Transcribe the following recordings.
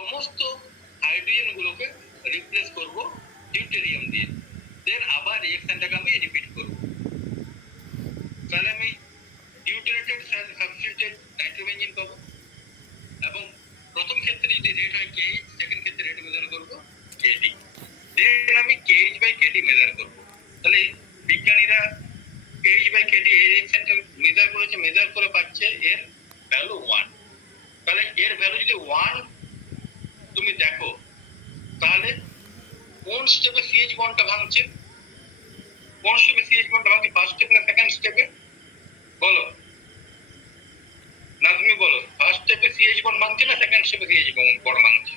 সমস্ত হাইড্রোজেন গুলোকে রিপ্লেস করব ডিউটেরিয়াম দিয়ে, দেন আবার রিঅ্যাকশনটাকে আমি রিপিট করব। তাহলে আমি ডিউটেরেটেড সাবস্টিটিউটেড নাইট্রোবেনজিন পাবো, এবং প্রথম ক্ষেত্রে যদি রেট হয় KH, সেকেন্ড ক্ষেত্রে রেট মেজার করব KD, দেন আমি KH বাই KD মেজার করব। তাহলে বিজ্ঞানীরা KH বাই KD এই রিঅ্যাকশনটা মেজার করেছে, মেজার করে পাচ্ছে এর ভ্যালু 1। তাহলে এর ভ্যালু যদি 1 তুমি দেখো, তাহলে কোন স্টেপে সিএইচ বন্ডটা ভাঙছে? কোন স্টেপে সিএইচ বন্ডটা ভাঙছে? ফার্স্ট স্টেপ না সেকেন্ড স্টেপে? বলো না, তুমি বলো, ফার্স্ট স্টেপে সিএইচ বন্ড ভাঙছে না সেকেন্ড স্টেপে সিএইচ বন্ড ভাঙছে?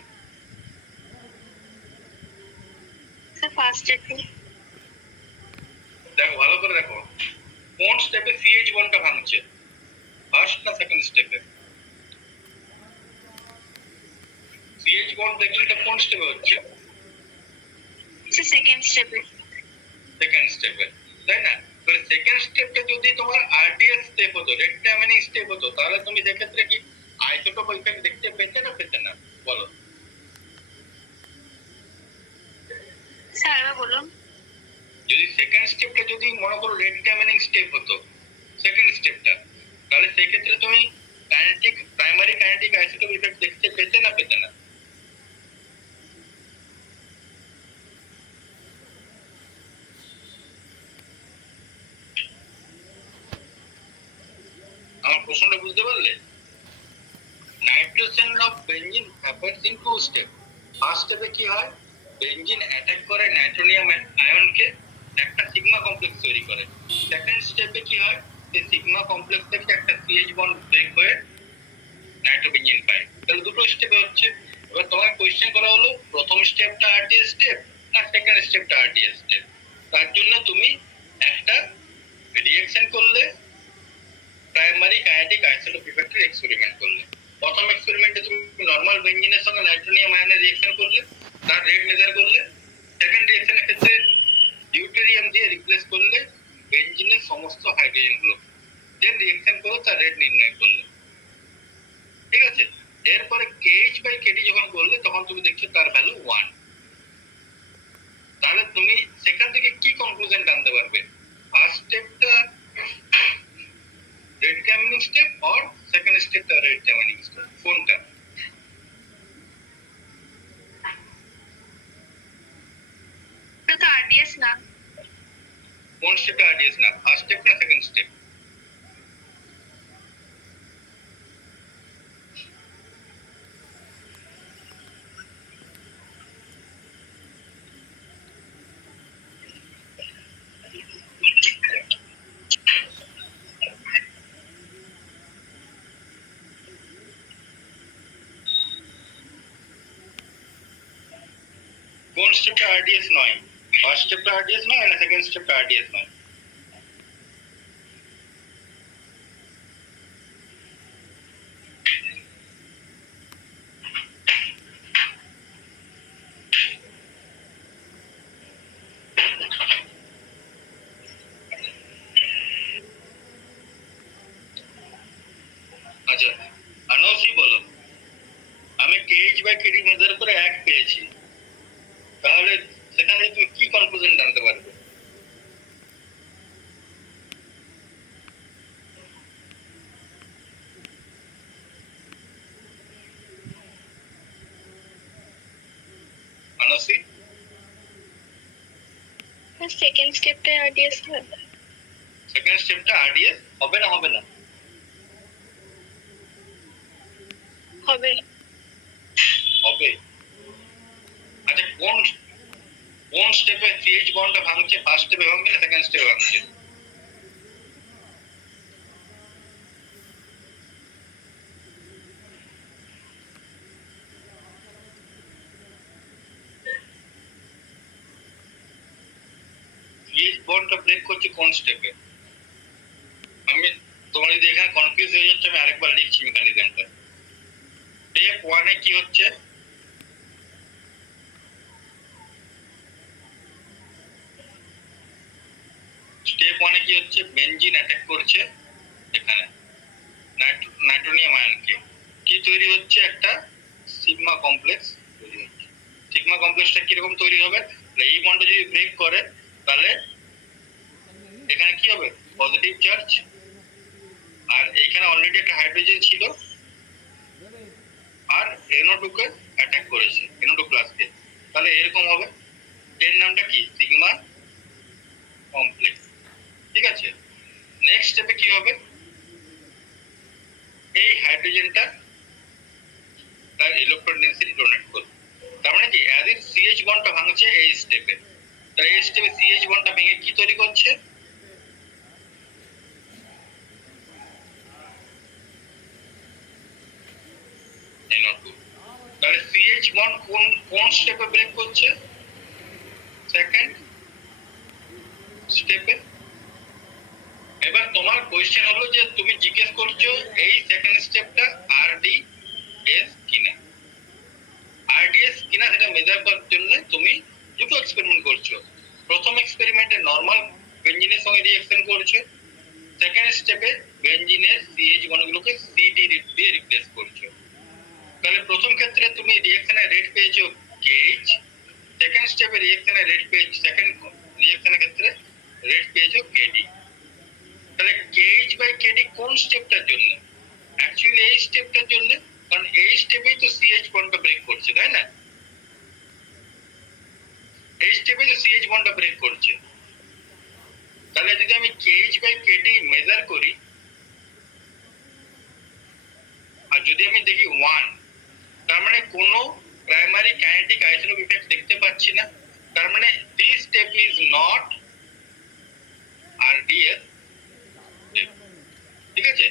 স্যার ফার্স্ট স্টেপে। দেখো ভালো করে দেখো, কোন স্টেপে সিএইচ বন্ডটা ভাঙছে, ফার্স্ট না সেকেন্ড স্টেপে? সিএইচ বন্ড ব্রেকিংটা কোন স্টেপে হচ্ছে? স্যার সেকেন্ড স্টেপে। সেকেন্ড স্টেপে, তাই না? তাহলে সেকেন্ড স্টেপটা যদি তোমার আরডিএস স্টেপ হতো, রেড ডায়মন্ডিং স্টেপ হতো, তাহলে তুমি সেক্ষেত্রে কি আইসোটোপ ইফেক্ট দেখতে পেতে না পেতে না? বলো স্যার আবার বলুন। যদি সেকেন্ড স্টেপটা যদি মনে করো রেড ডায়মন্ডিং স্টেপ হতো, সেকেন্ড স্টেপটা, তাহলে সেই ক্ষেত্রে তুমি kinetic, primary kinetic isotope effect দেখতে পেতে না পেতে না? আমার প্রশ্নটা বুঝতে পারলে? Nitrogen of benzene happens in two step. First স্টেপে কি হয়, বেঞ্জিন অ্যাটাক করে নাইট্রোনিয়াম আয়নকে, একটা সিগমা কমপ্লেক্স তৈরি করে। সেকেন্ড স্টেপে কি হয়, এই সিগমা কমপ্লেক্স থেকে একটা সিএইচ বন্ড ব্রেক হয়ে নাইট্রোবেনজিন পায়। তাহলে দুটো স্টেপে হচ্ছে। এবার তোমার কোশ্চেন করা হলো প্রথম স্টেপটা আরডিএস স্টেপ না সেকেন্ড স্টেপটা আরডিএস স্টেপ? তার জন্য তুমি একটা রিঅ্যাকশন করলে, প্রাইমারি কাইনেটিক আইসোটোপ ইফেক্টের এক্সপেরিমেন্ট করলে। প্রথম এক্সপেরিমেন্টে তুমি নরমাল বেঞ্জিনের সঙ্গে নাইট্রোনিয়াম আয়নের রিঅ্যাকশন করলে, তার রেট মেজার করলে। সেকেন্ড রিঅ্যাকশনের ক্ষেত্রে ডিউটেরিয়াম দিয়ে রিপ্লেস করলে বেঞ্জিনের সমস্ত হাইড্রোজেন গুলো, দেন রিঅ্যাকশন করে তার রেট নির্ণয় করলে। ঠিক আছে? এরপরে KH বাই KD যখন করলে, তখন তুমি দেখছো তার ভ্যালু 1। তাহলে তুমি সেখান থেকে কি কনক্লুশন টানতে পারবে? ফার্স্ট স্টেপটা রেড ডায়মন্ডিং স্টেপ আর সেকেন্ড স্টেপটা রেড ডায়মন্ডিং স্টেপ, কোনটা? এটা তো আরডিএস না। কোন স্টেপটা আরডিএস না, ফার্স্ট স্টেপ না সেকেন্ড স্টেপ? কোন স্টেপটা আরডিএস নয়? ফার্স্ট স্টেপটা আরডিএস নয় না সেকেন্ড স্টেপটা আরডিএস নয়? আচ্ছা আনসি বলো, আমি KH বাই KD মেজার করে 1 পেয়েছি, তাহলে সেখানে তুমি কি কনক্লুশন টানতে পারবে? আনসি সেকেন্ড স্টেপটা আরডিএস হবে। সেকেন্ড স্টেপটা আরডিএস হবে না হবে না? হবে। হবে। আচ্ছা কোন কোন স্টেপে সিএইচ বন্ডটা ভাঙছে, ফার্স্ট স্টেপে ভাঙছে না সেকেন্ড স্টেপে ভাঙছে? সিএইচ বন্ডটা ব্রেক করছে কোন স্টেপে? আমি, তোমার যদি এখানে কনফিউজ হয়ে যাচ্ছে, আমি আরেকবার লিখছি মেকানিজমটা। স্টেপ 1 এ কি হচ্ছে, স্টেপ 1 এ কি হচ্ছে, বেনজিন অ্যাটাক করছে এখানে নাইট্রোনিয়াম আয়নকে, কি তৈরি হচ্ছে, একটা সিগমা কমপ্লেক্স তৈরি হচ্ছে। সিগমা কমপ্লেক্সটা কিরকম তৈরি হবে? এই বন্ডটা যদি ব্রেক করে তাহলে এখানে কি হবে? পজিটিভ চার্জ, আর এখানে অলরেডি একটা হাইড্রোজেন ছিল আর NO2 কে অ্যাটাক করেছে, NO2 প্লাসকে, তাহলে এরকম হবে। এর নামটা কি? Sigma complex. ঠিক আছে, নেক্সট স্টেপে কি হবে? এই হাইড্রোজেনটা তার ইলেকট্রন ডেনসিটি ডোনেট করবে। তার মানে কি, অ্যাজ ইফ CH বন্ডটা ভাঙছে এই স্টেপে, তাহলে এই স্টেপে CH বন্ডটা ভেঙে কি তৈরি করছে? NO2। তাহলে CH বন্ড কোন স্টেপে ব্রেক করছে? সেকেন্ড স্টেপে। এবার তোমার কোশ্চেন হলো যে তুমি জিজ্ঞেস করছো এই সেকেন্ড স্টেপটা RDS কিনা। RDS কিনা সেটা মেজার করার জন্য তুমি দুটো এক্সপেরিমেন্ট করছো। প্রথম এক্সপেরিমেন্টে নরমাল বেনজিনের সঙ্গে রিঅ্যাকশন করছো, সেকেন্ড স্টেপে বেনজিনের CH বন্ডগুলোকে CD দিয়ে রিপ্লেস করছো। তাহলে প্রথম ক্ষেত্রে তুমি রিঅ্যাকশনের রেট পেয়েছো KH, সেকেন্ড স্টেপে রিঅ্যাকশনের রেট পেয়েছো, সেকেন্ড রিঅ্যাকশনের ক্ষেত্রে রেট পেয়েছো KD। তাহলে KH/KD কোন স্টেপটার জন্য? অ্যাকচুয়ালি এই স্টেপটার জন্য, কারণ এই স্টেপেই তো CH বন্ডটা ব্রেক করছে, তাই না? এই স্টেপে তো CH বন্ডটা ব্রেক করছে। তাহলে যদি আমি KH/KD মেজার করি আর যদি আমি দেখি 1, তার মানে কোনো প্রাইমারি কাইনেটিক আইসোটোপ ইফেক্ট দেখতে পাচ্ছি না। তার মানে this step is not RDS step. ঠিক আছে,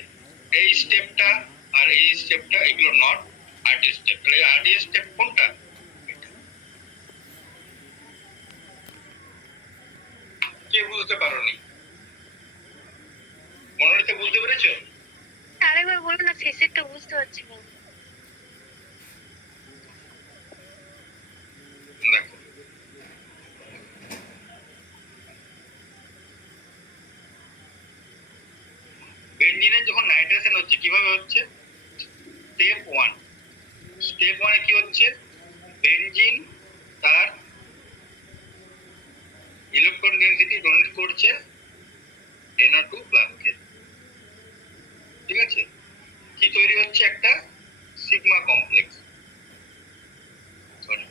এই স্টেপটা আর এই স্টেপটা এগুলো নট RDS স্টেপ। তাহলে RDS স্টেপ কোনটা? কে বুঝতে পারোনি? মনে হচ্ছে বুঝতে পেরেছো? আরেকবার বলো না, শেষেরটা বুঝতে পারছি না। দেখো, বেনজিনে যখন নাইট্রেশন হচ্ছে কিভাবে হচ্ছে? স্টেপ 1। স্টেপ 1 এ কি হচ্ছে? বেনজিন তার ইলেকট্রন ডেনসিটি ডোনেট করছে NO2 প্লাসকে। ঠিক আছে, কি তৈরি হচ্ছে? একটা sigma complex. Sorry,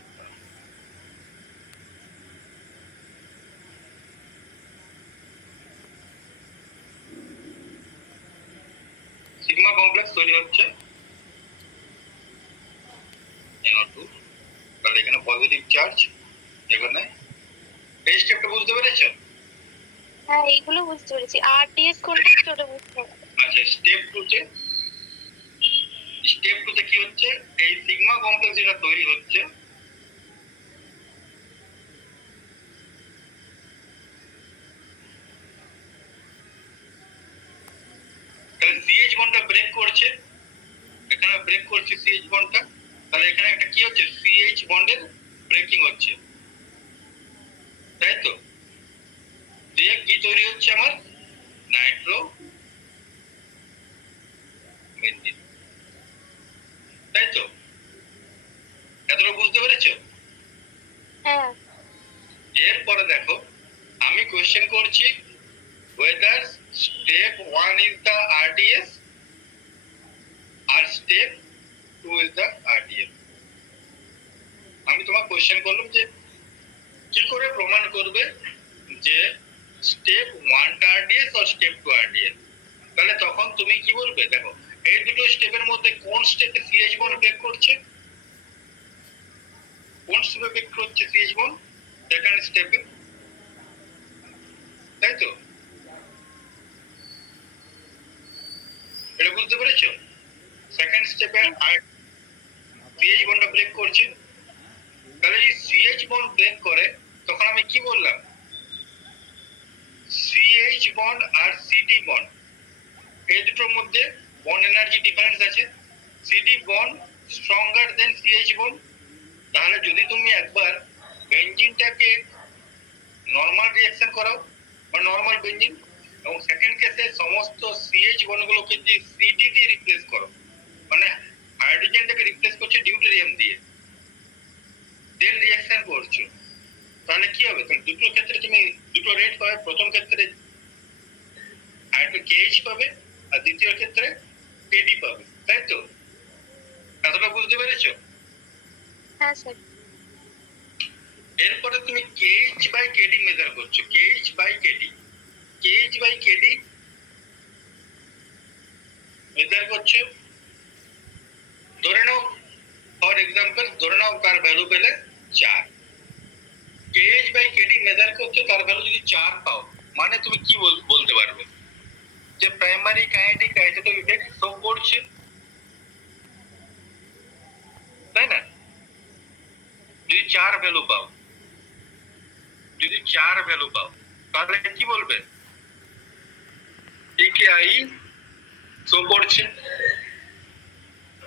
sigma complex তৈরি হচ্ছে NO2। তাহলে এখানে পজিটিভ চার্জ, এখানে এই স্টেপটা বুঝতে পেরেছো? হ্যাঁ, এইগুলো বুঝতে পেরেছি। RDS কোনটা একটু ওটা বুঝতে পারছি। আচ্ছা, স্টেপ 2 তে কি হচ্ছে? এই সিগমা কমপ্লেক্স যেটা তৈরি হচ্ছে, তাহলে CH বন্ডটা ব্রেক করছে, এখানে ব্রেক করছে CH বন্ডটা। তাহলে এখানে একটা কি হচ্ছে? CH বন্ডের ব্রেকিং হচ্ছে, তাই তো? দিয়ে কি তৈরি হচ্ছে? আমার নাইট্রো বেনজিন, তাই তো? এতটা বুঝতে পেরেছো? হ্যাঁ। এরপরে দেখো, আমি কোশ্চেন করছি whether step 1 is the RDS R step 2 is the RDS। আমি তোমার কোশ্চেন করলাম যে কি করে প্রমাণ করবে যে স্টেপ 1 টা RDS আর স্টেপ 2 RDS। তাহলে তখন তুমি কি বলবে? দেখো, এই দুটো স্টেপের মধ্যে কোন স্টেপে CH বন্ড ব্রেক করছে? কোন স্টেপে ব্রেক করছে CH বন্ড? সেকেন্ড স্টেপে, তাই তো? এটা বুঝতে পেরেছো? সেকেন্ড স্টেপে CH বন্ডটা ব্রেক করছে। তাহলে যদি CH বন্ড ব্রেক করে তখন আমি কি বললাম? CH বন্ড আর CD বন্ড এই দুটোর মধ্যে বন্ড এনার্জি ডিফারেন্স আছে। CD bond stronger than CH bond. তাহলে যদি তুমি একবার বেনজিনটাকে নরমাল রিঅ্যাকশন করাও বা নরমাল বেনজিন, এবং সেকেন্ড কেসে সমস্ত CH বন্ডগুলোকে যদি CD দিয়ে রিপ্লেস করো, মানে হাইড্রোজেনটাকে রিপ্লেস করছে ডিউটেরিয়াম দিয়ে, দেন রিঅ্যাকশন করছো, তাহলে কি হবে? তাহলে দুটো ক্ষেত্রে তুমি দুটো রেট পাবে। প্রথম ক্ষেত্রে কেএইচ পাবে আর দ্বিতীয় ক্ষেত্রে কেডি পাবে, তাই তো? এতটা বুঝতে পেরেছো? হ্যাঁ স্যার। এরপরে তুমি কেএইচ বাই কেডি মেজার করছো, KH by KD, KH by KD measure করছো। ধরে নাও ফর এক্সাম্পল, ধরে নাও তার ভ্যালু পেলে 4, কেএইচ বাই কেডি মেজার করছো, তার ভ্যালু যদি 4 পাও, মানে তুমি কি বলতে পারবে? যে primary kinetic isotope effect show করছে, তাই না? যদি 4 ভ্যালু পাও, যদি 4 ভ্যালু পাও, তাহলে কি বলবে? পিকেআই শো করছে।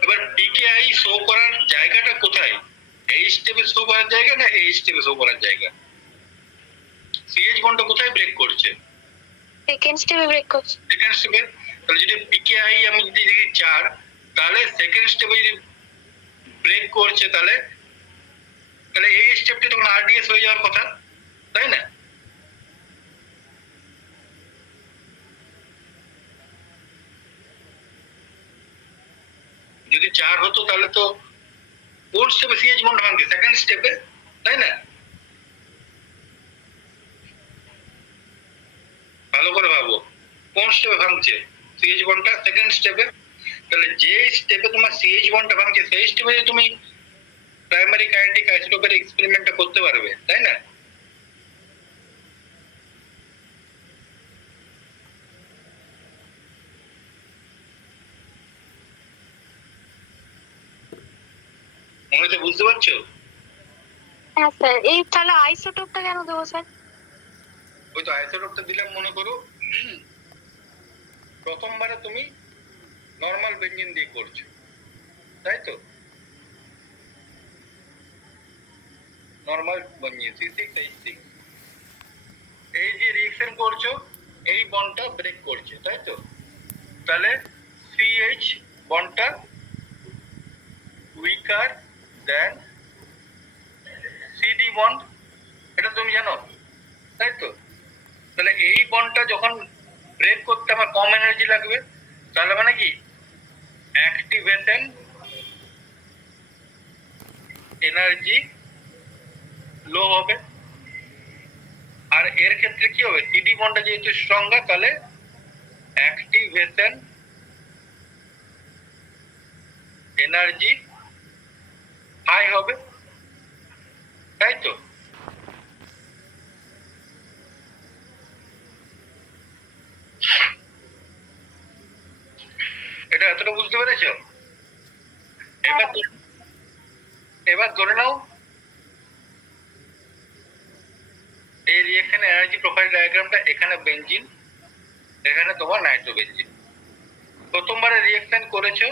এবার পিকেআই শো করার জায়গাটা কোথায়? এই স্টেপে শো করার জায়গা না এই স্টেপে শো করার জায়গা? সিএইচ বন্ডটা কোথায় ব্রেক করছে? সেকেন্ড স্টেপে ব্রেক করছে। সেকেন্ড স্টেপে। তাহলে যদি পিকেআই আমি যদি দেখি 4, তাহলে সেকেন্ড স্টেপে যদি ব্রেক করছে, তাহলে তাহলে এই স্টেপটা তখন আরডিএস হয়ে যাওয়ার কথা, তাই না? যদি 4 হতো তাহলে তো কোন স্টেপে সিএইচ বন্ড ভাঙছে? সেকেন্ড স্টেপে, তাই না? ভালো করে ভাবো, কোন স্টেপে ভাঙছে সিএইচ বন্ডটা? সেকেন্ড স্টেপে। তাহলে যে স্টেপে তোমার সিএইচ বন্ডটা ভাঙছে সেই স্টেপে তুমি প্রাইমারি কাইনেটিক আইসোটোপের এক্সপেরিমেন্টটা করতে পারবে, তাই না? মনে হচ্ছে বুঝতে পারছো? হ্যাঁ স্যার। এই তাহলে আইসোটোপটা কেন দেবো স্যার? ওই তো আইসোটোপটা দিলাম, মনে করো প্রথমবারে তুমি নরমাল বেঞ্জিন দিয়ে করছো, তাই তো? নরমাল বেঞ্জিন C6H6, এই যে রিঅ্যাকশন করছো এই বন্ডটা ব্রেক করছে, তাই তো? তাহলে সিএইচ বন্ডটা উইকার দেন সিডি বন্ড, এটা তুমি জানো, তাই তো? তাহলে এই বন্ডটা যখন ব্রেক করতে আমার কম এনার্জি লাগবে, তাহলে মানে কি অ্যাক্টিভেশন এনার্জি লো হবে। আর এর ক্ষেত্রে কি হবে? সিডি বন্ডটা যেহেতু স্ট্রঙ্গার, তাহলে অ্যাক্টিভেশন এনার্জি হাই হবে, তাই তো? এটা এতটা বুঝতে পেরেছো? এবার ধরে নাও এই রিঅ্যাকশন এনার্জি প্রোফাইল ডায়াগ্রামটা, এখানে বেঞ্জিন, এখানে তোমার নাইট্রোবেঞ্জিন। প্রথমবারে রিঅ্যাকশন করেছো,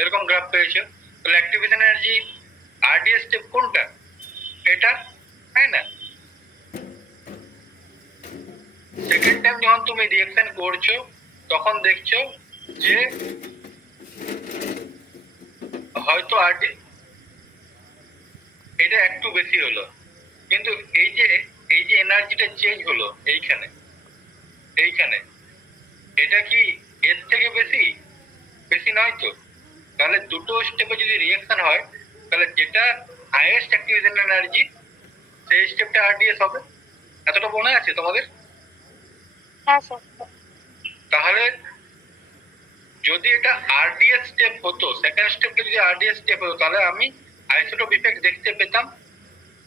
এরকম গ্রাফ পেয়েছো। তাহলে অ্যাক্টিভেশন এনার্জি আরডিএস স্টেপ কোনটা? এটা, তাই না? সেকেন্ড টাইম যখন তুমি রিঅ্যাকশন করছো, তখন দেখছো যে হয়তো আরডি এটা একটু বেশি হলো, কিন্তু এই যে এনার্জিটা চেঞ্জ হলো এইখানে, এটা কি এর থেকে বেশি? বেশি নয় তো? তাহলে দুটো স্টেপে যদি রিঅ্যাকশন হয়, তাহলে যেটা হাইয়েস্ট অ্যাক্টিভেশন এনার্জি সেই স্টেপটা আরডিএস হবে। এতটা মনে আছে তোমাদের? হ্যাঁ স্যার। তাহলে যদি এটা আরডিএস স্টেপ হতো, সেকেন্ড স্টেপটা যদি আরডিএস স্টেপ হতো, তাহলে আমি আইসোটোপ ইফেক্ট দেখতে পেতাম।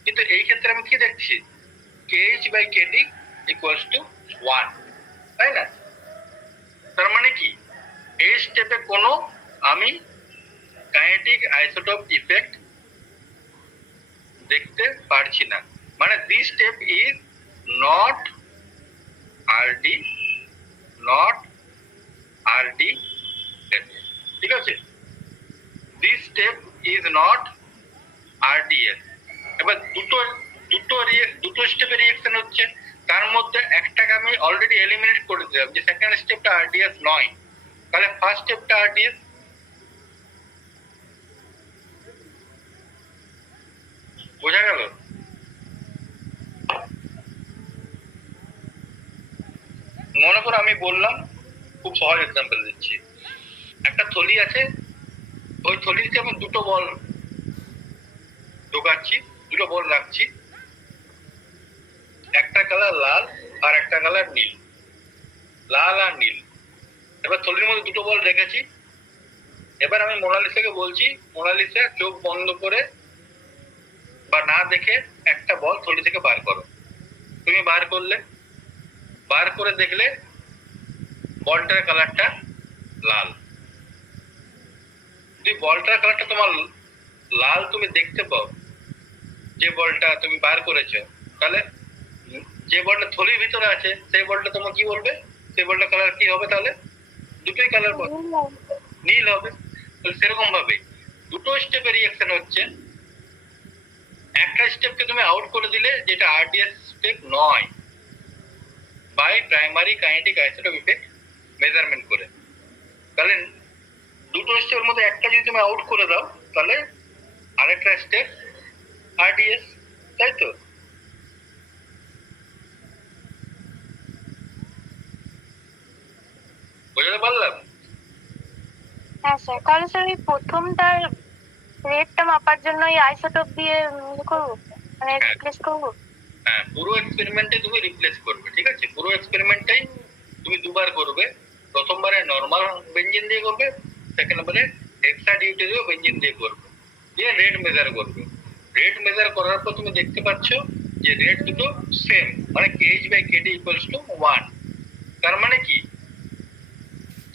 কিন্তু এই ক্ষেত্রে আমি কি দেখছি? KH by KD equals to 1, তাই না? তার মানে কি এই স্টেপে কোনো আমি কাইনেটিক আইসোটোপ ইফেক্ট দেখতে পারছি না, মানে this step is not RD, not RD, ঠিক আছে? This step is not RDS. এবার দুটো স্টেপে রিঅ্যাকশন হচ্ছে, তার মধ্যে একটাকে আমি অলরেডি এলিমিনেট করে দিলাম, যে সেকেন্ড স্টেপটা আরডিএস নয়, তাহলে ফার্স্ট স্টেপটা আরডিএস। বোঝা গেল? মনে করো আমি বললাম, খুব সহজ এক্সাম্পল দিচ্ছি, একটা থলি আছে, ওই থলিতে আমি দুটো বল ঢোকাচ্ছি, দুটো বল রাখছি, একটা কালার লাল আর একটা কালার নীল, লাল আর নীল। এবার থলির মধ্যে দুটো বল রেখেছি, এবার আমি মোনালিসাকে বলছি, মোনালিসা চোখ বন্ধ করে বা না দেখে একটা বল থলি থেকে বার করো। তুমি বার করলে, বার করে দেখলে বলটার কালারটা লাল। যদি বলটার কালারটা তোমার লাল তুমি দেখতে পাও, যে বলটা তুমি বার করেছো, তাহলে যে বলটা থলির ভিতরে আছে সেই বলটা তোমার কি বলবে, সেই বলটার কালার কি হবে? তাহলে দুটোই কালার নীল হবে। সেরকম ভাবে দুটো স্টেপের রিঅ্যাকশন হচ্ছে। একটা স্টেপকে তুমি আউট করে দিলে, যেটা আরডিএস স্টেপ নয়, by primary kinetic isotope effect measurement করে। তাহলে দুটো স্টেপের মধ্যে একটা যদি তুমি আউট করে দাও, তাহলে আরেকটা স্টেপ আরডিএস, তাই তো? বুঝতে পারলাম? হ্যাঁ স্যার, তাহলে স্যার ওই প্রথমটার রেটটা মাপার জন্য ওই আইসোটোপ দিয়ে করবো, মানে রিপ্লেস করবো? হ্যাঁ, পুরো এক্সপেরিমেন্টে তুমি রিপ্লেস করবে, ঠিক আছে? পুরো এক্সপেরিমেন্টটাই তুমি দুবার করবে। প্রথমবারে নর্মাল বেঞ্জিন দিয়ে করবে, সেকেন্ডবারে হেক্সা ডিউটেরিও বেঞ্জিন দিয়ে করবে, দিয়ে রেট মেজার করবে। রেট মেজার করার পর তুমি দেখতে পাচ্ছ যে রেট দুটো সেম, মানে KH by KD equals to 1। তার মানে কি,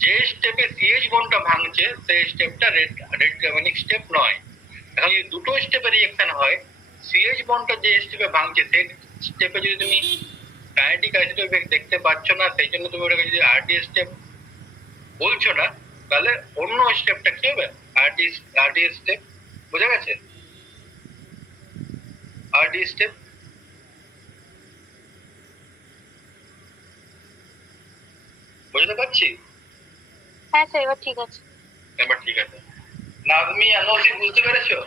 যে স্টেপে সিএইচ বন্ডটা ভাঙছে সেই স্টেপটা রেট গভর্নিং স্টেপ নয়। এখন যদি দুটো স্টেপে রিঅ্যাকশন হয়, সিএইচ বন্ডটা যে স্টেপে ভাঙছে সেই স্টেপে যদি তুমি কাইনেটিক আইসোটোপ ইফেক্ট দেখতে পাচ্ছ না, সেই জন্য তুমি ওটাকে যদি আরডিএস স্টেপ বলছো না, তাহলে অন্য স্টেপটা কি হবে? RDS step. বোঝা গেছে? আরডিএস স্টেপ বুঝতে পারছি? হ্যাঁ স্যার, এবার ঠিক আছে। এবার ঠিক আছে। নাজমি, আনোসি, বুঝতে পেরেছো?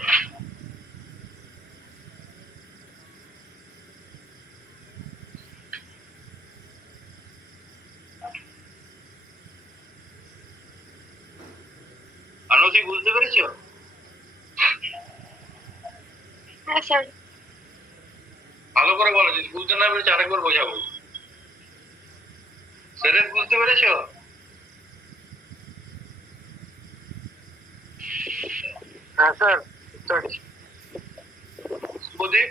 আনোসি, বুঝতে পেরেছো? হ্যাঁ স্যার। ভালো করে বলো, যদি বুঝতে না পেরেছো আরেকবার বোঝাবো। সেরেস, বুঝতে পেরেছো? হ্যাঁ স্যার। শুভদীপ,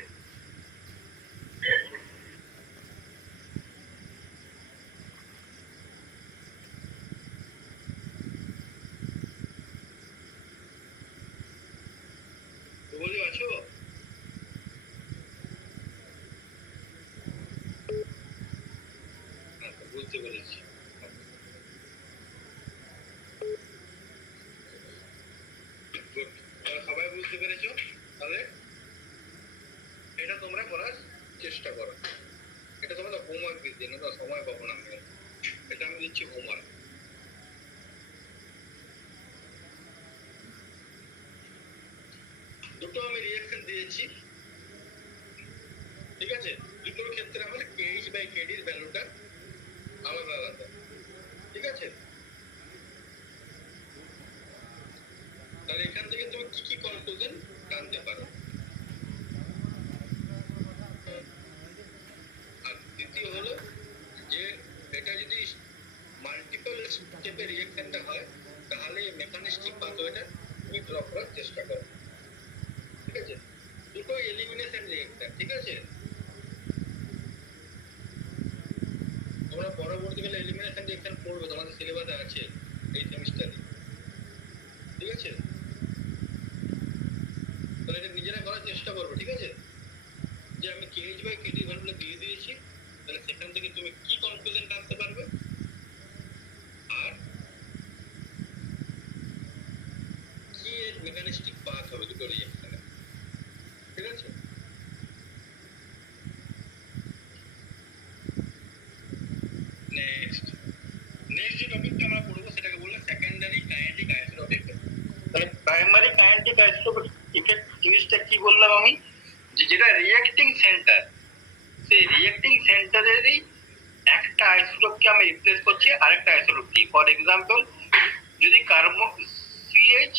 শুভদীপ আছো? বুঝতে পেরেছি। সবাই বুঝতে পেরেছো? তাহলে এটা তোমরা করার চেষ্টা করো। এটা তোমরা হোমওয়ার্ক দিচ্ছি না, সময় পাবো না আমি, এটা আমি দিচ্ছি হোমওয়ার্ক। দুটো আমি রিঅ্যাকশন দিয়েছি, ঠিক আছে? দুটোর ক্ষেত্রে আমার কেএইচ বাই কেডির ভ্যালুটা আলাদা আলাদা, ঠিক আছে? তাহলে এখান থেকে তুমি কি কি কনক্লুশন টানতে পারো? আর দ্বিতীয় হলো যে এটা যদি মাল্টিপল স্টেপে রিঅ্যাকশনটা হয়, তাহলে মেকানিস্টিক পাথওয়েটা তুমি ড্র করার চেষ্টা করো, ঠিক আছে? দুটো এলিমিনেশন রিঅ্যাকশন, ঠিক আছে? তোমরা পরবর্তীকালে এলিমিনেশন রিঅ্যাকশন পড়বে, তোমাদের সিলেবাসে আছে এই সেমিস্টারে, ঠিক আছে? তাহলে এটা নিজেরা করার চেষ্টা করবে, ঠিক আছে? যে আমি কেএইচ বাই কেডি ভ্যালুটা দিয়ে দিয়েছি, তাহলে সেখান থেকে তুমি কি কনক্লুশন টানতে পারবে, আর কি এর মেকানিস্টিক পাথ হবে দুটো রিঅ্যাকশনে, ঠিক আছে? কি বললাম আমি, যে যেটা রিঅ্যাক্টিং সেন্টার, সেই রিঅ্যাক্টিং সেন্টারেরই একটা আইসোটোপকে আমি রিপ্লেস করছি আরেকটা আইসোটোপ দিয়ে। ফর এক্সাম্পল, যদি কার্বন সিএইচ,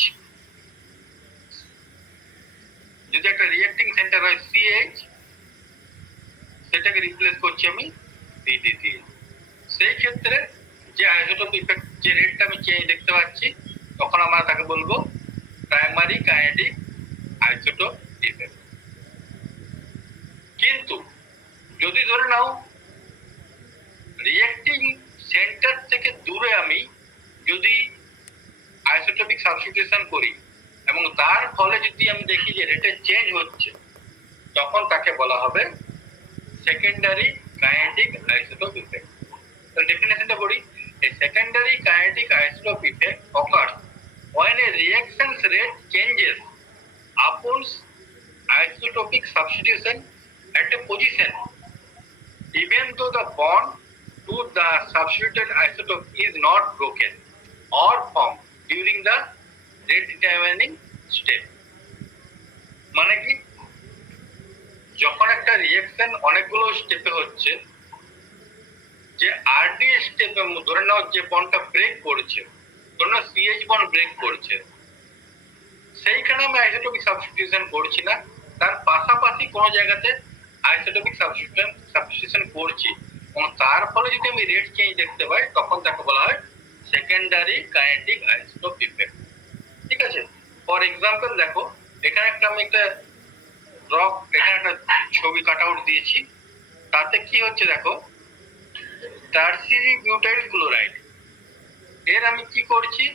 যদি একটা রিঅ্যাক্টিং সেন্টার হয় সিএইচ, সেটাকে রিপ্লেস করছি আমি সিডি দিয়ে। সেই ক্ষেত্রে যে আইসোটোপ ইফেক্ট, যে রেটটা আমি চেঞ্জ দেখতে পাচ্ছি, তখন আমরা তাকে বলবো প্রাইমারি কাইনেটিক আইসোটোপ ইফেক্ট। কিন্তু যদি ধরে নাও রিঅ্যাক্টিং সেন্টার থেকে দূরে আমি যদি আইসোটোপিক সাবস্টিটিউশন করি এবং তার ফলে যদি আমি দেখি যে রেটে চেঞ্জ হচ্ছে, তখন তাকে বলা হবে সেকেন্ডারি কাইনেটিক আইসোটোপ ইফেক্ট। তো ডেফিনেশনটা পড়ি। A secondary kinetic isotope effect occurs when a reactions rate changes upon isotopic substitution at a position, even though the bond to the substituted isotope is not broken or formed during the rate determining step. মানে কি, যখন একটা reaction অনেকগুলো স্টেপে হচ্ছে, যে RD স্টেপে ধরে নাও যে বন্ডটা ব্রেক করছে, ধরে নাও সিএইচ বন্ড ব্রেক করছে, সেইখানে আমি আইসোটোপিক সাবস্টিটিউশন করছি না, তার পাশাপাশি কোনো জায়গাতে আইসোটোপিক সাবস্টিটিউশন করছি এবং তার ফলে যদি আমি রেট চেঞ্জ দেখতে পাই, তখন তাকে বলা হয় সেকেন্ডারি কাইনেটিক আইসোটোপ ইফেক্ট। ঠিক আছে? ফর এক্সাম্পল দেখো, এখানে আমি একটা ড্রপ, এখানে একটা ছবি কাট আউট দিয়েছি। তাতে কি হচ্ছে দেখো, টারসিয়ারি বিউটাইল ক্লোরাইড, এর আমি কি করছি,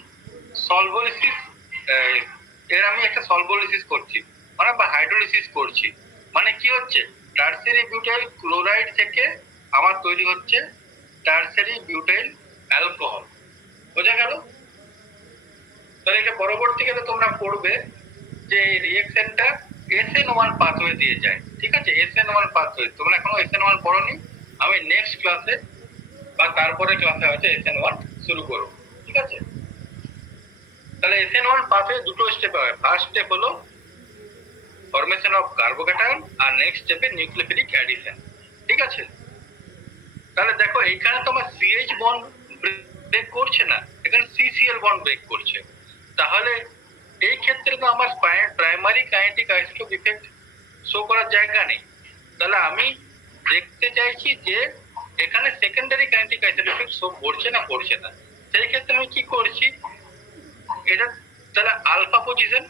সলভোলিসিস, এর আমি একটা সলভোলিসিস করছি, মানে বা হাইড্রোলিসিস করছি। মানে কি হচ্ছে, টারসিয়ারি বিউটাইল ক্লোরাইড থেকে আমার তৈরি হচ্ছে টারসিয়ারি বিউটাইল অ্যালকোহল। বোঝা গেল? তাহলে এটা পরবর্তীকালে তোমরা পড়বে যে রিঅ্যাকশনটা SN1 পাথওয়ে দিয়ে যায়। ঠিক আছে? SN1 পাথওয়ে, তোমরা এখনো SN1 পড়োনি, আমি নেক্সট ক্লাসে বা তারপরে ক্লাসে হয়তো SN1 শুরু করব। ঠিক আছে? তাহলে SN1 পাথওয়ে দুটো স্টেপে হয়। ফার্স্ট স্টেপ হলো ফরমেশন অফ কার্বোক্যাটায়ন, আর নেক্সট স্টেপে নিউক্লিওফিলিক অ্যাডিশন। ঠিক আছে? তাহলে দেখো, এইখানে তোমার সিএইচ বন্ড ব্রেক করছে না, এখানে সিসিএল বন্ড ব্রেক করছে। তাহলে এই ক্ষেত্রে তো আমার primary kinetic isotope effect show করার জায়গা নেই। তাহলে আমি দেখতে চাইছি যে এখানে secondary kinetic isotope effect show করছে না করছে না। সেই ক্ষেত্রে আমি কি করছি, এটা তাহলে আলফা পজিশন,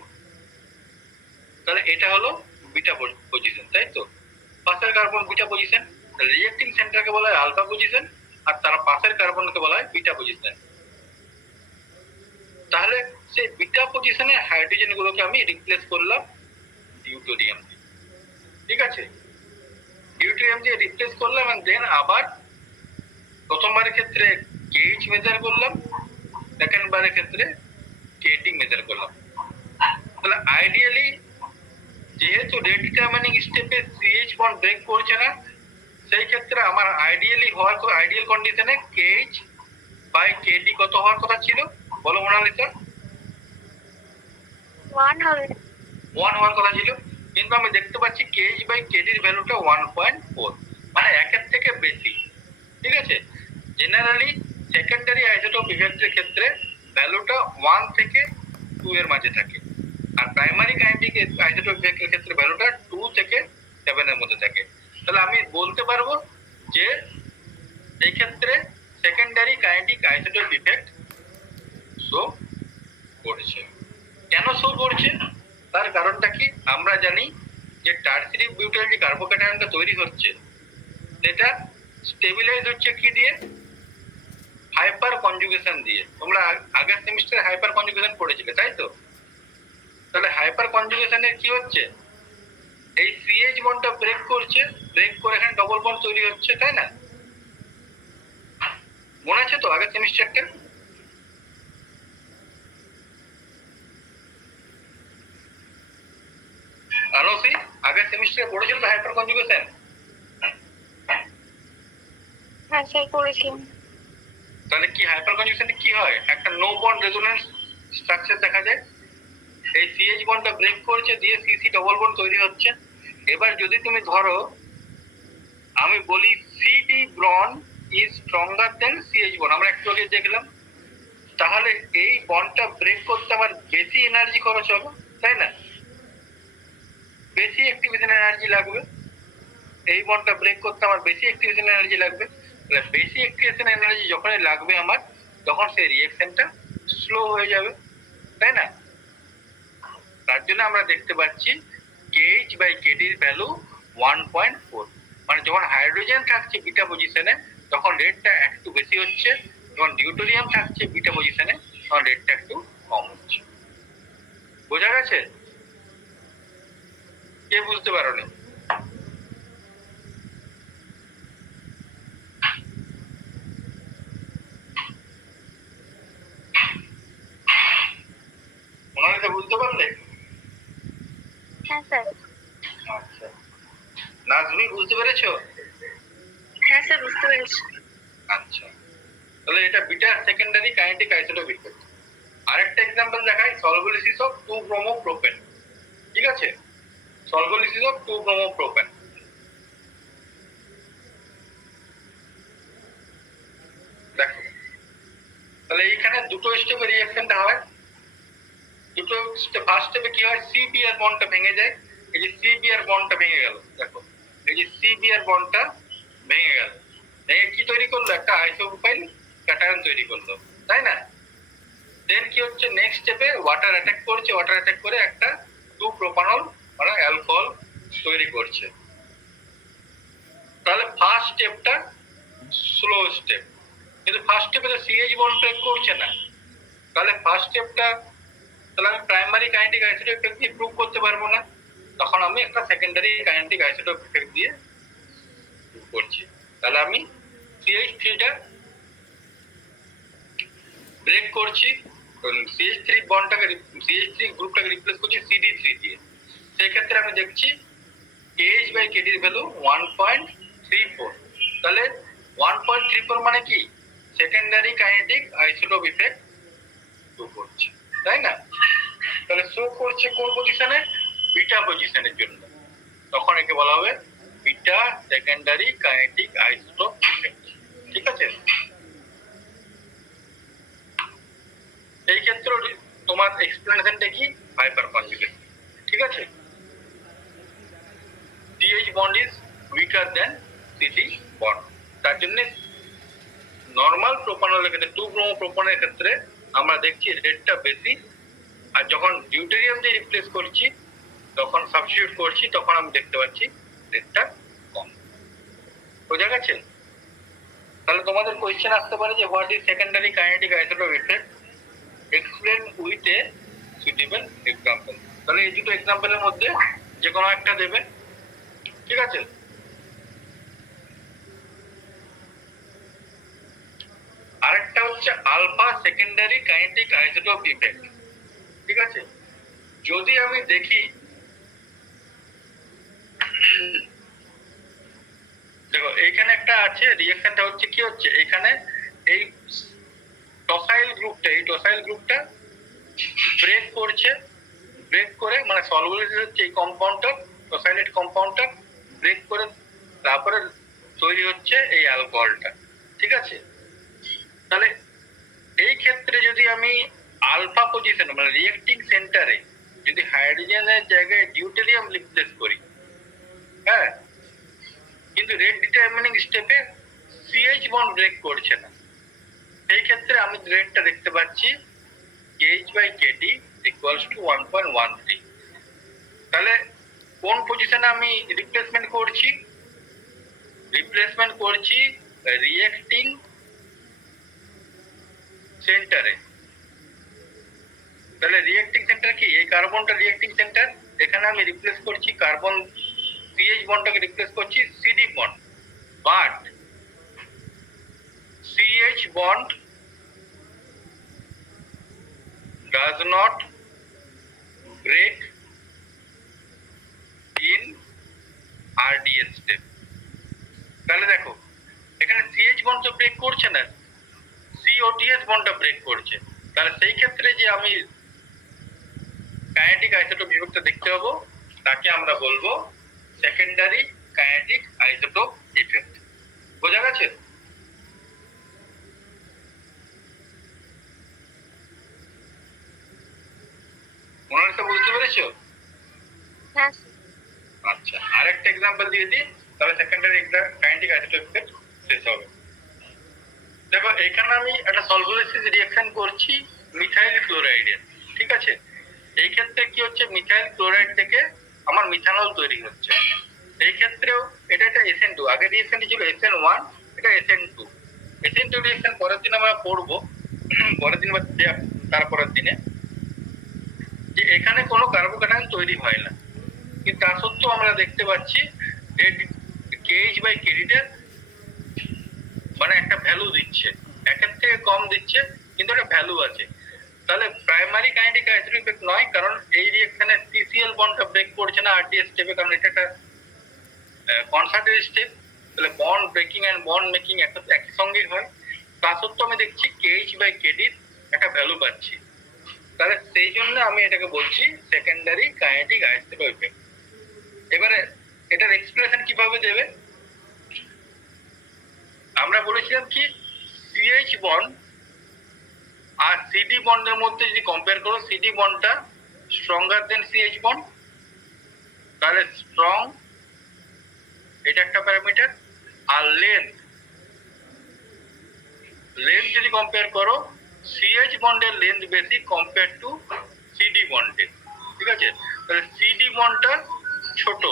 তাহলে এটা হলো বিটা পজিশন, তাই তো? পাশের কার্বন বিটা পজিশন, রিঅ্যাক্টিং সেন্টারকে বলা হয় আলফা পজিশন, আর তার পাশের কার্বনকে বলা হয় বিটা পজিশন। তাহলে সেই বিটা পজিশনে হাইড্রোজেন গুলোকে আমি রিপ্লেস করলাম ডিউটেরিয়াম দিয়ে। ঠিক আছে? ডিউটেরিয়াম দিয়ে রিপ্লেস করলাম এবং দেন আবার প্রথমবারের ক্ষেত্রে কেএইচ মেজার করলাম, সেকেন্ড বারের ক্ষেত্রে কেটি মেজার করলাম। তাহলে আইডিয়ালি যেহেতু রেট ডিটারমিনিং স্টেপে সিএইচ বন্ড ব্রেক করছে না, সেই ক্ষেত্রে আমার আইডিয়াল কন্ডিশনে কেএইচ বাই কেডি কত হওয়ার কথা ছিল বলো মোনালিসা? 1 হবে। 1 হওয়ার কথা ছিল, কিন্তু আমি দেখতে পাচ্ছি কেএইচ বাই কেডির ভ্যালুটা 1.4, মানে একের থেকে বেশি। ঠিক আছে? জেনারেলি সেকেন্ডারি আইসোটোপ ইফেক্টের ক্ষেত্রে ভ্যালুটা 1 থেকে 2 এর মাঝে থাকে, আর প্রাইমারি কাইনেটিক আইসোটোপ ইফেক্টের ক্ষেত্রে ভ্যালুটা 2 থেকে 7 এর মধ্যে থাকে। তাহলে আমি বলতে পারবো যে এই ক্ষেত্রে secondary kinetic isotope effect show করছে। কেন শো করছে তার কারণটা কি? আমরা জানি যে টারসিয়ারি বিউটাইল যে কার্বোক্যাটায়নটা তৈরি হচ্ছে, সেটা স্টেবিলাইজ হচ্ছে কি দিয়ে? হাইপার কনজুগেশন দিয়ে। তোমরা আগের সেমিস্টারে হাইপার কনজুগেশন পড়েছিলে, তাই তো? তাহলে হাইপার কনজুগেশনের কি হচ্ছে, এই সিএইচ বন্ডটা ব্রেক করছে, ব্রেক করে এখানে ডবল বন্ড তৈরি হচ্ছে, তাই না? মনে আছে তো আগের সেমিস্টারটা? আনসি আগের সেমিস্টারে পড়েছিল তো হাইপার কনজুগেশন? হ্যাঁ স্যার, করেছি। তাহলে কি হাইপার কনজুগেশনে কি হয়, একটা নো বন্ড রেজোনেন্স স্ট্রাকচার দেখা যায়। এই সিএইচ বন্ডটা ব্রেক করছে, দিয়ে সিসি ডবল বন্ড তৈরি হচ্ছে। এবার যদি তুমি ধরো আমি বলি CD bond is stronger than CH bond, আমরা একটু আগে দেখলাম, তাহলে এই বন্ডটা ব্রেক করতে আমার বেশি এনার্জি খরচ হবে, তাই না? বেশি অ্যাক্টিভেশন এনার্জি লাগবে। এই বন্ডটা ব্রেক করতে আমার বেশি অ্যাক্টিভেশন এনার্জি লাগবে। বেশি অ্যাক্টিভেশন এনার্জি যখনই লাগবে আমার, তখন সেই রিঅ্যাকশনটা স্লো হয়ে যাবে, তাই না? তার জন্য আমরা দেখতে পাচ্ছি KH বাই KD এর ভ্যালু 1.4। মানে যখন হাইড্রোজেন থাকছে বিটা পজিশনে তখন রেটটা একটু বেশি হচ্ছে, যখন ডিউটেরিয়াম থাকছে বিটা পজিশনে তখন রেটটা একটু কম হচ্ছে। বোঝা গেছে? কে বুঝতে পারোনি? ওনারা বুঝতে পারলে? হ্যাঁ স্যার। আচ্ছা, নাজমি বুঝতে পেরেছো? হ্যাঁ স্যার, বুঝতে পেরেছি। আচ্ছা, তাহলে এটা beta secondary kinetic isotope effect. আরেকটা एग्जांपल দেখাই, সলভোলিসিস অফ 2-ব্রোমোপ্রোপেন। ঠিক আছে, সলভোলিসিস অফ 2-ব্রোমোপ্রোপেন। দেখো, তাহলে এইখানে দুটো স্টেপে রিঅ্যাকশনটা হয়। দুটো স্টেপ, ফার্স্ট স্টেপে কি হয়, সিবিআর বন্ডটা ভেঙে যায়। এই যে সিবিআর বন্ডটা ভেঙে গেল, দেখো এই যে সিবিআর বন্ডটা ভেঙে গেল, ভেঙে কি তৈরি করলো, একটা আইসোপ্রোপাইল ক্যাটায়ন তৈরি করলো, তাই না? দেন কি হচ্ছে, নেক্সট স্টেপে ওয়াটার অ্যাটাক করছে, ওয়াটার অ্যাটাক করে একটা 2-প্রোপানল মানে অ্যালকোহল তৈরি করছে। তাহলে ফার্স্ট স্টেপটা স্লো স্টেপ, কিন্তু ফার্স্ট স্টেপে তো সিএইচ বন্ড ব্রেক করছে না। তাহলে ফার্স্ট স্টেপটা, তাহলে আমি প্রাইমারি কাইনেটিক আইসোটোপ ইফেক্ট দিয়ে প্রুভ করতে পারবো না, তখন আমি একটা সেকেন্ডারি কাইনেটিক আইসোটোপ ইফেক্ট দিয়ে প্রুভ করছি। তাহলে আমি CH3টা ব্রেক করছি, CH3 বন্ডটাকে, CH3 গ্রুপটাকে রিপ্লেস করছি CD3 দিয়ে। সেই ক্ষেত্রে আমি দেখছি KH বাই KD এর ভ্যালু 1.34। তাহলে 1.34 মানে কি, secondary kinetic isotope effect show করছে, তাই না? তাহলে শো করছে কোন পজিশনে, বিটা পজিশনের জন্য, তখন একে বলা হবে beta secondary kinetic isotope effect. ঠিক আছে, এই ক্ষেত্রে তোমার এক্সপ্লেনেশনটা কি, হাইপার কনজুগেট। ঠিক আছে, CH bond is weaker than CD bond. তার জন্য নরমাল প্রোপানলের ক্ষেত্রে, 2-ব্রোমোপ্রোপেনের ক্ষেত্রে আমরা দেখছি রেটটা বেশি, আর যখন ডিউটেরিয়াম দিয়ে রিপ্লেস করছি, তখন সাবস্টিটিউট করছি, তখন আমি দেখতে পাচ্ছি রেটটা কম। বোঝা গেছে? তাহলে তোমাদের কোয়েশ্চেন আসতে পারে যে what is secondary kinetic isotope effect, explain with a suitable example. তাহলে এই দুটো এক্সাম্পলের মধ্যে যে কোনো একটা দেবে। ঠিক আছে, আরেকটা হচ্ছে alpha secondary kinetic isotope effect. ঠিক আছে, যদি আমি দেখি, দেখো এইখানে একটা আছে, রিঅ্যাকশনটা হচ্ছে কি হচ্ছে, এখানে এই টসাইল গ্রুপটা, এই টসাইল গ্রুপটা ব্রেক করছে, ব্রেক করে মানে সলভোলিসিস হচ্ছে এই কম্পাউন্ডটা, টসাইলেট কম্পাউন্ডটা ব্রেক করে তারপরে তৈরি হচ্ছে এই অ্যালকোহলটা। ঠিক আছে, তাহলে এই ক্ষেত্রে যদি আমি আলফা পজিশন মানে রিঅ্যাক্টিং সেন্টারে যদি হাইড্রোজেনের জায়গায় ডিউটেরিয়াম রিপ্লেস করি, হ্যাঁ, কিন্তু রেট ডিটারমিনিং স্টেপে সিএইচ বন্ড ব্রেক করছে না, সেই ক্ষেত্রে আমি রেটটা দেখতে পাচ্ছি KH by KD equals to 1.13। তাহলে কোন পজিশনে আমি রিপ্লেসমেন্ট করছি, রিপ্লেসমেন্ট করছি রিঅ্যাক্টিং সেন্টারে। তাহলে রিঅ্যাক্টিং সেন্টার কি, এই কার্বনটা রিঅ্যাক্টিং সেন্টার, এখানে আমি রিপ্লেস করছি কার্বন, CH বন্ডটাকে রিপ্লেস করছি CD bond, but CH bond does not break in RDS step। তাহলে দেখো এখানে CH বন্ড তো ব্রেক করছে না, COTS বন্ডটা ব্রেক করছে। তাহলে সেই ক্ষেত্রে যে আমি কাইনেটিক আইসোটোপ ইফেক্টটা দেখতে পাবো, তাকে আমরা বলবো সেকেন্ডারি কাইনেটিক আইসোটোপ ইফেক্ট। বোঝা গেছে? মনে বুঝতে পেরেছো? হ্যাঁ স্যার। আচ্ছা, আরেকটা এক্সাম্পল দিয়ে দিই, তাহলে সেকেন্ডারি কাইনেটিক আইসোটোপ ইফেক্ট শেষ হবে। দেখো এখানে আমি একটা সলভোলিসিস রিঅ্যাকশন করছি মিথাইল ক্লোরাইডের, ঠিক আছে? এই ক্ষেত্রে কি হচ্ছে, মিথাইল ক্লোরাইড থেকে আমার মিথানল তৈরি হচ্ছে। এই ক্ষেত্রেও এটা একটা SN2, আগের রিঅ্যাকশনটি ছিল SN1, এটা SN2। SN2 রিঅ্যাকশন পরের দিন আমরা পড়বো, পরের দিন বা তারপরের দিনে, যে এখানে কোনো কার্বোক্যাটায়ন তৈরি হয় না, কিন্তু তা সত্ত্বেও আমরা দেখতে পাচ্ছি যে KH/KD মানে একটা ভ্যালু দিচ্ছে, একের থেকে কম দিচ্ছে কিন্তু একটা ভ্যালু আছে। তাহলে প্রাইমারি কাইনেটিক আইসোটোপ ইফেক্ট নয়, কারণ এই রিঅ্যাকশনে CCl বন্ডটা ব্রেক করছে না RDS স্টেপে, কারণ এটা একটা কনসার্টেড স্টেপ। তাহলে bond breaking and bond making একই সঙ্গেই হয়। তা সত্ত্বেও আমি দেখছি KH/KD একটা ভ্যালু পাচ্ছি। তাহলে সেই জন্য আমি এটাকে বলছি সেকেন্ডারি কাইনেটিক আইসোটোপ ইফেক্ট। এবারে এটার এক্সপ্লেনেশন কিভাবে দেবে? আমরা বলেছিলাম কি, CH বন্ড আর CD বন্ডের মধ্যে যদি কম্পেয়ার করো, CD বন্ডটা স্ট্রঙ্গার দেন CH বন্ড, তাহলে স্ট্রং এটা একটা প্যারামিটার। আর লেন্থ যদি কম্পেয়ার করো, CH বন্ডের লেন্থ বেশি কম্পেয়ার টু CD বন্ডের, ঠিক আছে? তাহলে CD বন্ডটা ছোট,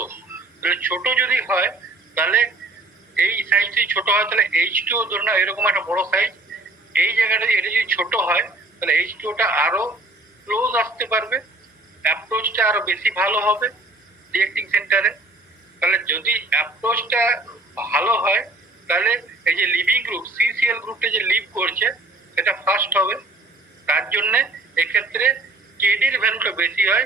তাহলে ছোট যদি হয় তাহলে এই সাইজটি ছোট হয়, তাহলে H2O ধরে নাও এরকম একটা বড় সাইজ, এই জায়গাটা এটা যদি ছোট হয় তাহলে H2O আরো ক্লোজ আসতে পারবে, অ্যাপ্রোচটা আরো বেশি ভালো হবে রিঅ্যাক্টিং সেন্টারে। তাহলে যদি অ্যাপ্রোচটা ভালো হয় তাহলে এই যে লিভিং গ্রুপ CCl গ্রুপটা যে লিভ করছে সেটা ফাস্ট হবে। তার জন্য এক্ষেত্রে KD-র ভ্যালুটা বেশি হয়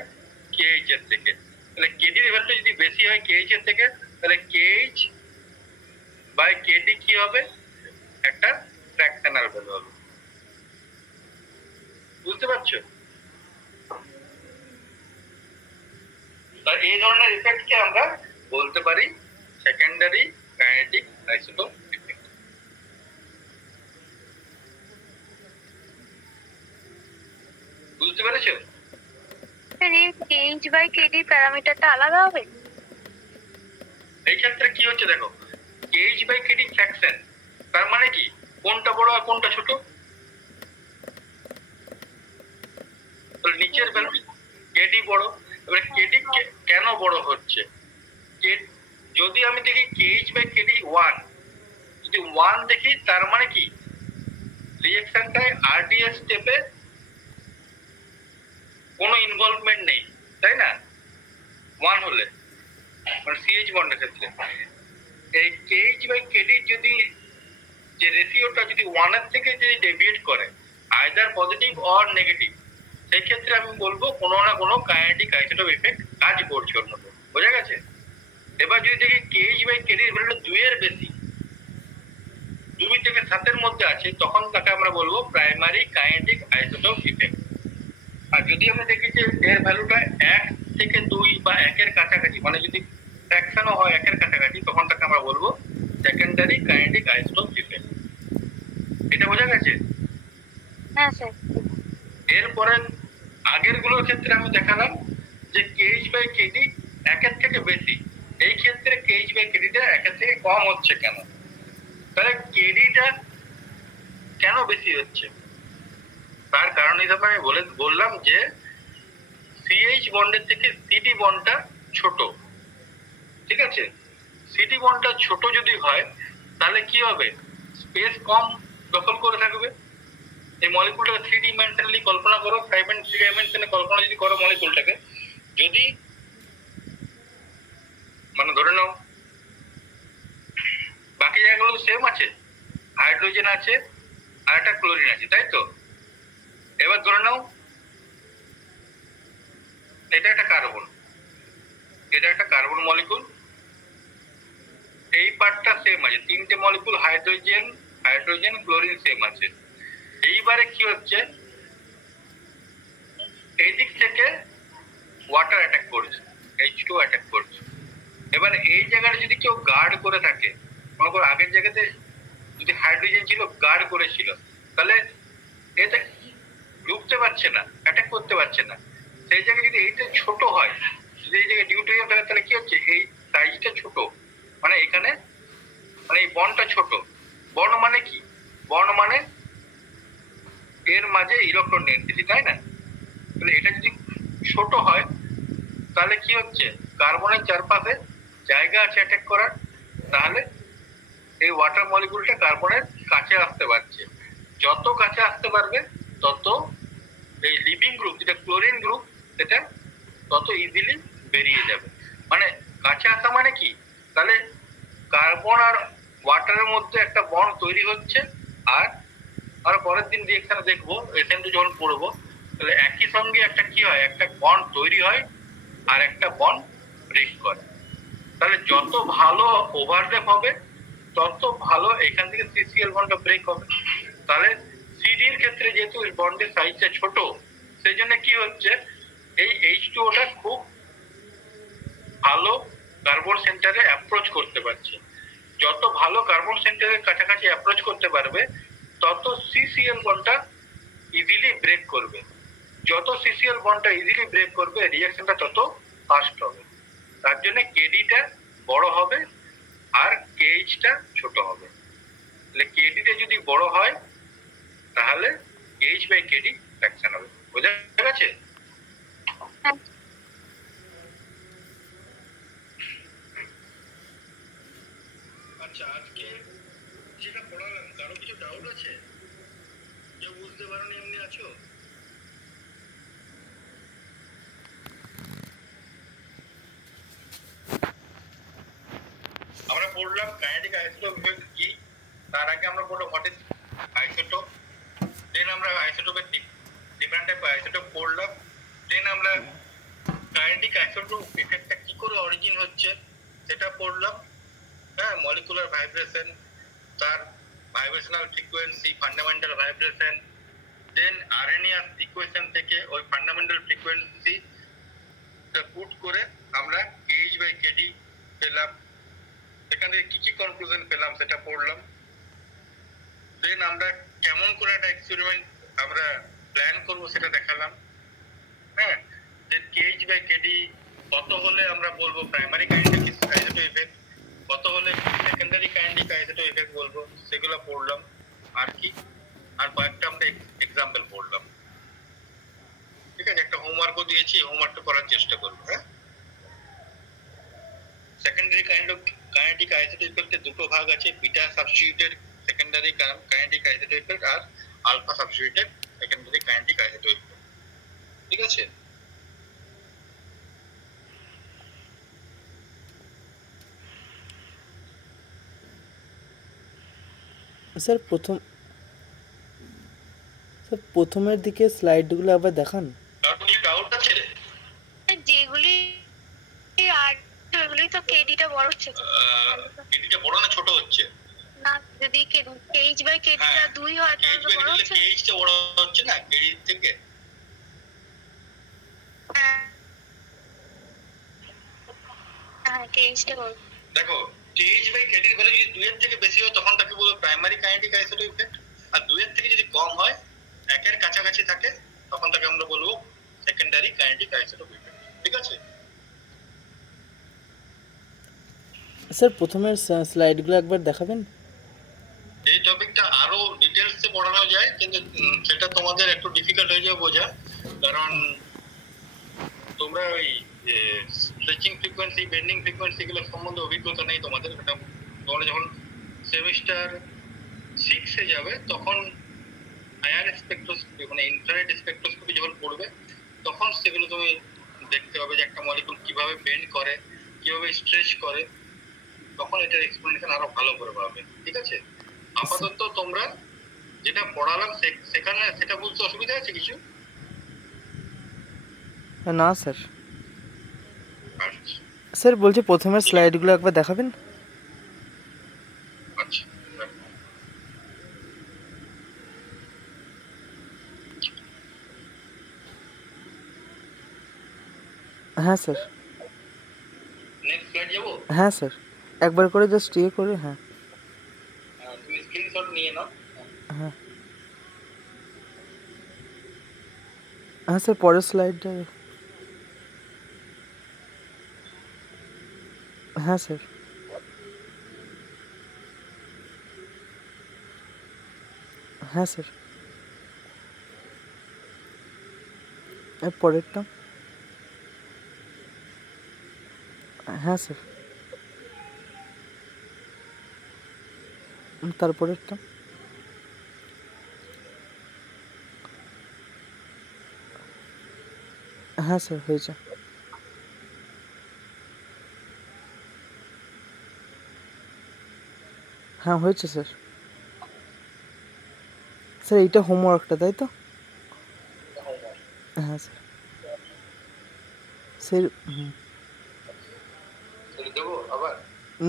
KH এর থেকে। তাহলে KD-র ভ্যালুটা যদি বেশি হয় KH এর থেকে, তাহলে KH/KD কি হবে, একটা ফ্র্যাকশনাল ভ্যালু হবে। বুঝতে পারছো? এই ধরনের ইফেক্টকে আমরা বলতে পারি সেকেন্ডারি কাইনেটিক আইসোটোপ ইফেক্ট। বুঝতে পেরেছো? স্যার এই KH/KD প্যারামিটারটা আলাদা হবে? এই ক্ষেত্রে কি হচ্ছে দেখো, KH/KD ফ্র্যাকশন, তার মানে কি কোনটা বড় আর কোনটা ছোট? তাহলে নিচের ভ্যালু KD বড়। এবারে KD কেন বড় হচ্ছে? যদি আমি দেখি KH/KD 1, যদি 1 দেখি তার মানে কি রিঅ্যাকশনটায় RDS স্টেপে কোনো ইনভলভমেন্ট নেই, তাই না? 1 হলে মানে CH বন্ডের ক্ষেত্রে এই KH/KD যদি যে রেশিওটা যদি 1 এর থেকে যদি ডেভিয়েট করে আইদার পজিটিভ অর নেগেটিভ, সেই ক্ষেত্রে আমি বলবো কোনো না কোনো কাইনেটিক আইসোটোপ ইফেক্ট কাজ করছে ওর মধ্যে। বোঝা গেছে? এবার যদি দেখি KH/KD এর ভ্যালুটা 2 এর বেশি, 2 থেকে 7 এর মধ্যে আছে, তখন তাকে আমরা বলবো প্রাইমারি কাইনেটিক আইসোটোপ ইফেক্ট। আর যদি আমরা দেখি যে এর ভ্যালুটা 1 থেকে 2 বা 1 এর কাছাকাছি, মানে যদি ফ্র্যাকশনও হয় 1 এর কাছাকাছি, তখন তাকে আমরা বলবো সেকেন্ডারি কাইনেটিক আইসোটোপ ইফেক্ট। এটা বোঝা গেছে? হ্যাঁ স্যার। এরপরে আগের গুলোর ক্ষেত্রে আমি দেখালাম যে KH/KD 1 এর থেকে বেশি, এই ক্ষেত্রে KH/KD টা 1 এর থেকে কম হচ্ছে কেন? তাহলে KD-টা কেন বেশি হচ্ছে? তার কারণ হিসাবে আমি বললাম যে CH বন্ডের থেকে CD বন্ডটা ছোট, ঠিক আছে? CD বন্ডটা ছোট যদি হয় তাহলে কি হবে, স্পেস কম দখল করে থাকবে। এই মলিকুলটাকে 3 ডাইমেনশনালি কল্পনা করো, 5 and 3 ডাইমেনশনে কল্পনা যদি করো মলিকুলটাকে, যদি মানে ধরে নাও বাকি জায়গাগুলো সেম আছে, হাইড্রোজেন আছে আর একটা ক্লোরিন আছে, তাই তো? এবার ধরে নাও এটা একটা কার্বন, এটা একটা কার্বন মলিকুল, এই পার্টটা সেম আছে, 3টে molecule hydrogen hydrogen chlorine same আছে। এইবারে কি হচ্ছে, এই দিক থেকে ওয়াটার অ্যাটাক করছে, H2 অ্যাটাক করছে। এবার এই জায়গাটা যদি কেউ গার্ড করে থাকে, মনে করো আগের জায়গাতে যদি হাইড্রোজেন ছিল গার্ড করেছিল, তাহলে এটা ঢুকতে পারছে না, অ্যাটাক করতে পারছে না। সেই জায়গায় যদি এইটা ছোট হয়, যদি এই জায়গায় ডিউটেরিয়াম থাকে, তাহলে কি হচ্ছে, এই সাইজটা ছোট, মানে এখানে মানে এই বন্ডটা ছোট। বন্ড মানে কি, বন্ড মানে এর মাঝে ইলেকট্রন ডেনসিটি, তাই না? তাহলে এটা যদি ছোট হয় তাহলে কি হচ্ছে, কার্বনের চারপাশে জায়গা আছে অ্যাটাক করার, তাহলে এই ওয়াটার মলিকুলটা কার্বনের কাছে আসতে পারছে। যত কাছে আসতে পারবে তত এই লিভিং গ্রুপ, যেটা ক্লোরিন গ্রুপ, সেটা তত ইজিলি বেরিয়ে যাবে। মানে কাছে আসা মানে কি, তাহলে কার্বন আর ওয়াটারের মধ্যে একটা বন্ড তৈরি হচ্ছে, আর পরের দিন রিয়েকশনে দেখবো, এখানে যখন পড়বো, তাহলে একই সঙ্গে একটা কি হয়, একটা বন্ড তৈরি হয় আর একটা বন্ড ব্রেক করে। তাহলে যত ভালো ওভারল্যাপ হবে তত ভালো এখান থেকে সিসিএল বন্ডটা ব্রেক হবে। তাহলে সিডি এর ক্ষেত্রে যেহেতু বন্ডের সাইজটা ছোট, সেই জন্য কি হচ্ছে, এই H2O-টা খুব ভালো কার্বন সেন্টারে অ্যাপ্রোচ করতে পারছে। যত ভালো কার্বন সেন্টারের কাছাকাছি অ্যাপ্রোচ করতে পারবে তত সিসিএল বন্ডটা ইজিলি ব্রেক করবে। যত সিসিএল বন্ডটা ইজিলি ব্রেক করবে রিঅ্যাকশনটা তত ফাস্ট হবে। তার জন্য কেডিটা বড় হবে আর কেএইচটা ছোট হবে। তাহলে কেডিটা যদি বড় হয় তাহলে এইচ বাই কেডি ফ্র্যাকশন হবে। বোঝা গেছে? আচ্ছা, আজকে যেটা পড়ালাম কারো কিছু ডাউট আছে? কেউ বুঝতে পারোনি এমনি আছো? আমরা পড়লাম কাইনেটিক আইসোটোপ ইফেক্ট কি, তার আগে আমরা পড়লাম হোয়াট ইজ আইসোটোপ, দেন আমরা আইসোটোপের ডিফারেন্ট টাইপ আইসোটোপ পড়লাম, দেন আমরা কাইনেটিক আইসোটোপ ইফেক্টটা কি করে অরিজিন হচ্ছে সেটা পড়লাম। হ্যাঁ, মলিকুলার ভাইব্রেশন, তার ভাইব্রেশনাল ফ্রিকোয়েন্সি, ফান্ডামেন্টাল ভাইব্রেশন, দেন আরএনএস ইকুয়েশন থেকে ওই ফান্ডামেন্টাল ফ্রিকোয়েন্সি পুট করে আমরা কেএইচ বাই কেডি পেলাম। সেখানে কি কি কনক্লুশন পেলাম সেটা পড়লাম। দেন আমরা কেমন করে একটা এক্সপেরিমেন্ট আমরা প্ল্যান করব সেটা দেখালাম। হ্যাঁ, দেন কেএইচ বাই কেডি কত হলে আমরা বলবো প্রাইমারি কাইনেটিক আইসোটোপ ইফেক্ট, কত হলে সেকেন্ডারি কাইনেটিক আইসোটোপ ইফেক্ট বলবো, সেগুলো পড়লাম। আর কি, আর কয়েকটা আমরা এক্সাম্পল পড়লাম। ঠিক আছে, একটা হোমওয়ার্কও দিয়েছি, হোমওয়ার্কটা করার চেষ্টা করবো। হ্যাঁ, সেকেন্ডারি কাইনেটিক আইসোটোপ ইফেক্টের দুটো ভাগ আছে, beta substituted secondary kinetic isotope effect আর alpha substituted secondary kinetic isotope effect. ঠিক আছে? স্যার প্রথমের দিকে স্লাইডগুলো আবার দেখান। কারণ কি ডাউট আছে? যেগুলি আর ওগুলি তো কেডিটা বড় হচ্ছে তো। কেডিটা বড় না ছোট হচ্ছে? না, যদি কেএইচ বাই কেডিটা 2 হয় তাহলে বড় হচ্ছে। কেএইচটা বড় হচ্ছে না কেডি থেকে? হ্যাঁ, কেএইচটা বড়। দেখো, কেএইচ বাই কেডির ভ্যালু যদি 2 এর থেকে বেশি হয় তখন তাকে বলবো প্রাইমারি কাইনেটিক আইসোটোপ ইফেক্ট, আর 2 এর থেকে যদি কম হয়, 1 এর কাছাকাছি থাকে, তখন তাকে আমরা বলবো সেকেন্ডারি কাইনেটিক আইসোটোপ ইফেক্ট। ঠিক আছে? স্যার প্রথমের স্লাইডগুলো একবার দেখাবেন। এই টপিকটা আরো ডিটেইলসে পড়ানো যায়, কিন্তু সেটা তোমাদের একটু ডিফিকাল্ট হয়ে যাবে বোঝা, কারণ তোমরা ওই স্ট্রেচিং ফ্রিকোয়েন্সি, বেন্ডিং ফ্রিকোয়েন্সি গুলো সম্বন্ধে অভিজ্ঞতা নেই তোমাদের। এটা তোমরা যখন সেমিস্টার 6 এ যাবে তখন আইআর স্পেকট্রোস্কোপি মানে ইনফ্রারেড স্পেকট্রোস্কোপি যখন পড়বে তখন সেগুলো তুমি দেখতে পাবে যে একটা মলিকুল কিভাবে বেন্ড করে, কিভাবে স্ট্রেচ করে, তখন এটার এক্সপ্লেনেশন আরো ভালো করে পাবে। ঠিক আছে? আপাতত তোমরা যেটা পড়ালাম সেখানে সেটা বুঝতে অসুবিধা আছে কিছু? না স্যার। আচ্ছা স্যার বলছি প্রথমের স্লাইডগুলো একবার দেখাবেন। আচ্ছা, হ্যাঁ স্যার। নেক্সট স্লাইড যাবো? হ্যাঁ স্যার, একবার করে জাস্ট ইয়ে করে, হ্যাঁ। তুমি স্ক্রিনশট নিয়ে নাও। হ্যাঁ হ্যাঁ স্যার, পরের স্লাইডটা। হ্যাঁ স্যার। হ্যাঁ স্যার, এর পরেরটা। হ্যাঁ স্যার, তারপরেরটা। হ্যাঁ স্যার, হয়েছে। হ্যাঁ হয়েছে স্যার। স্যার এইটা হোমওয়ার্কটা, তাই তো? হ্যাঁ স্যার। স্যার ছেড়ে দেবো আবার?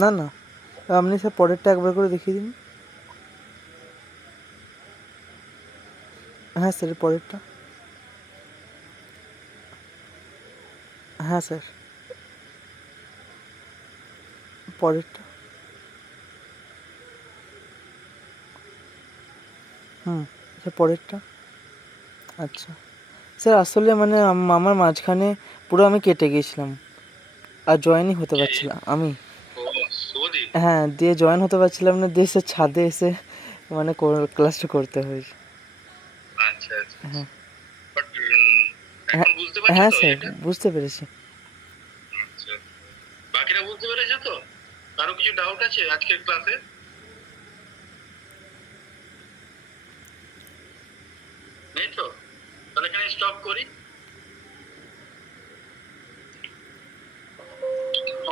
না না, আপনি স্যার পরেরটা একবার করে দেখিয়ে দিন। হ্যাঁ স্যার, পরেরটা। হ্যাঁ স্যার, পরেরটা। স্যার পরেরটা। আচ্ছা স্যার, আসলে মানে আমার মাঝখানে পুরো আমি কেটে গিয়েছিলাম, আর জয়েনই হতে পারছিলাম আমি। ও শুভদীপ, হ্যাঁ, দিয়ে জয়েন হতে পারছিলাম না, দিয়ে স্যার ছাদে এসে মানে ক্লাসটা করতে হয়েছে। আচ্ছা আচ্ছা। হ্যাঁ বাট হ্যাঁ। এখন বুঝতে পারছো হ্যাঁ তো স্যার, এটা? বুঝতে পেরেছি। আচ্ছা, বাকিরা বুঝতে পেরেছো তো? কারো কিছু ডাউট আছে আজকের ক্লাসে? নেই তো? তাহলে এখানে স্টপ করি।